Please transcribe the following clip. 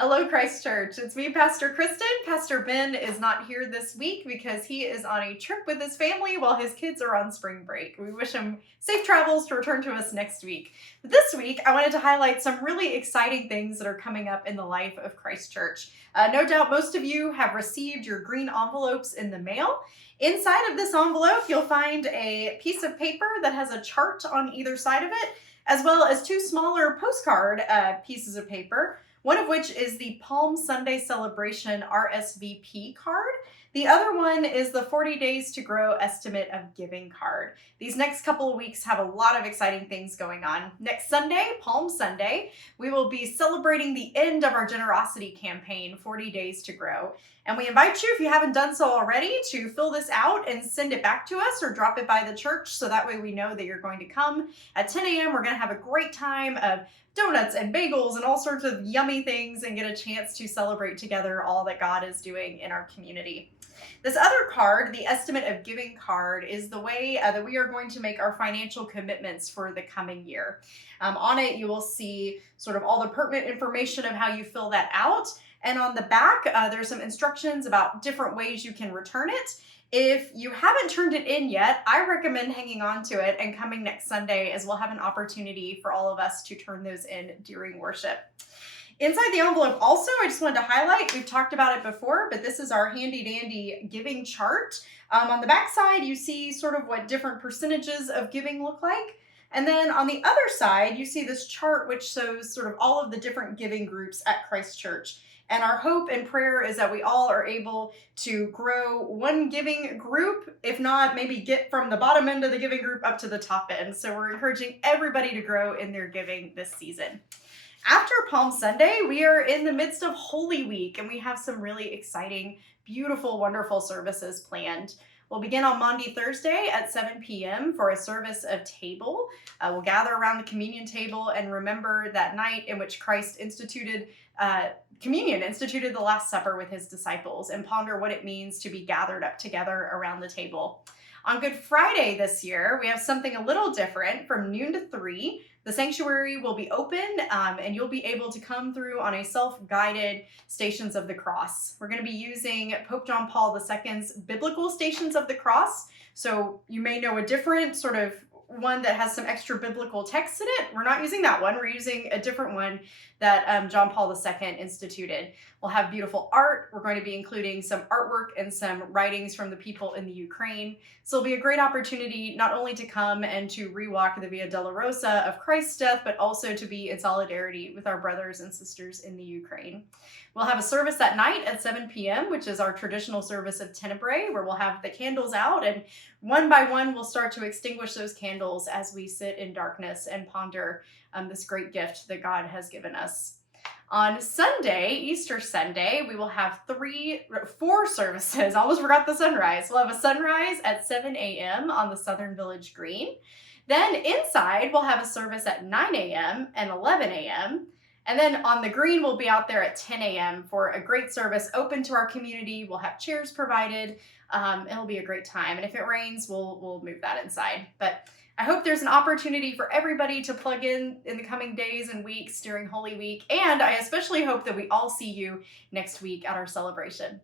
Hello, Christ Church. It's me, Pastor Kristen. Pastor Ben is not here this week because he is on a trip with his family while his kids are on spring break. We wish him safe travels to return to us next week. But this week, I wanted to highlight some really exciting things that are coming up in the life of Christ Church. No doubt most of you have received your green envelopes in the mail. Inside of this envelope, you'll find a piece of paper that has a chart on either side of it, as well as two smaller postcard pieces of paper, one of which is the Palm Sunday Celebration RSVP card. The other one is the 40 Days to Grow Estimate of Giving card. These next couple of weeks have a lot of exciting things going on. Next Sunday, Palm Sunday, we will be celebrating the end of our generosity campaign, 40 Days to Grow. And we invite you, if you haven't done so already, to fill this out and send it back to us or drop it by the church so that way we know that you're going to come. At 10 a.m., we're going to have a great time of donuts and bagels and all sorts of yummy things and get a chance to celebrate together all that God is doing in our community. This other card, the Estimate of Giving card, is the way that we are going to make our financial commitments for the coming year. On it, you will see sort of all the pertinent information of how you fill that out. And on the back, there's some instructions about different ways you can return it. If you haven't turned it in yet, I recommend hanging on to it and coming next Sunday, as we'll have an opportunity for all of us to turn those in during worship. Inside the envelope also, I just wanted to highlight, we've talked about it before, but this is our handy dandy giving chart. On the back side, you see sort of what different percentages of giving look like. And then on the other side, you see this chart which shows sort of all of the different giving groups at Christ Church. And our hope and prayer is that we all are able to grow one giving group, if not maybe get from the bottom end of the giving group up to the top end. So we're encouraging everybody to grow in their giving this season. After Palm Sunday, we are in the midst of Holy Week, and we have some really exciting, beautiful, wonderful services planned. We'll begin on Maundy Thursday at 7 p.m. for a service of table. We'll gather around the communion table and remember that night in which Christ instituted communion, instituted the Last Supper with his disciples, and ponder what it means to be gathered up together around the table. On Good Friday this year, we have something a little different. From noon to 3, the sanctuary will be open and you'll be able to come through on a self-guided Stations of the Cross. We're going to be using Pope John Paul II's biblical Stations of the Cross. So you may know a different sort of one that has some extra biblical text in it. We're not using that one. We're using a different one that John Paul II instituted. We'll have beautiful art. We're going to be including some artwork and some writings from the people in the Ukraine. So it'll be a great opportunity not only to come and to rewalk the Via Dolorosa of Christ's death, but also to be in solidarity with our brothers and sisters in the Ukraine. We'll have a service that night at 7 p.m., which is our traditional service of Tenebrae, where we'll have the candles out, and one by one we'll start to extinguish those candles as we sit in darkness and ponder this great gift that God has given us. On Sunday, Easter Sunday, we will have 4 services. I almost forgot the sunrise. We'll have a sunrise at 7 a.m. on the Southern Village Green. Then inside, we'll have a service at 9 a.m. and 11 a.m. And then on the green, we'll be out there at 10 a.m. for a great service open to our community. We'll have chairs provided. It'll be a great time. And if it rains, we'll move that inside. But I hope there's an opportunity for everybody to plug in the coming days and weeks during Holy Week. And I especially hope that we all see you next week at our celebration.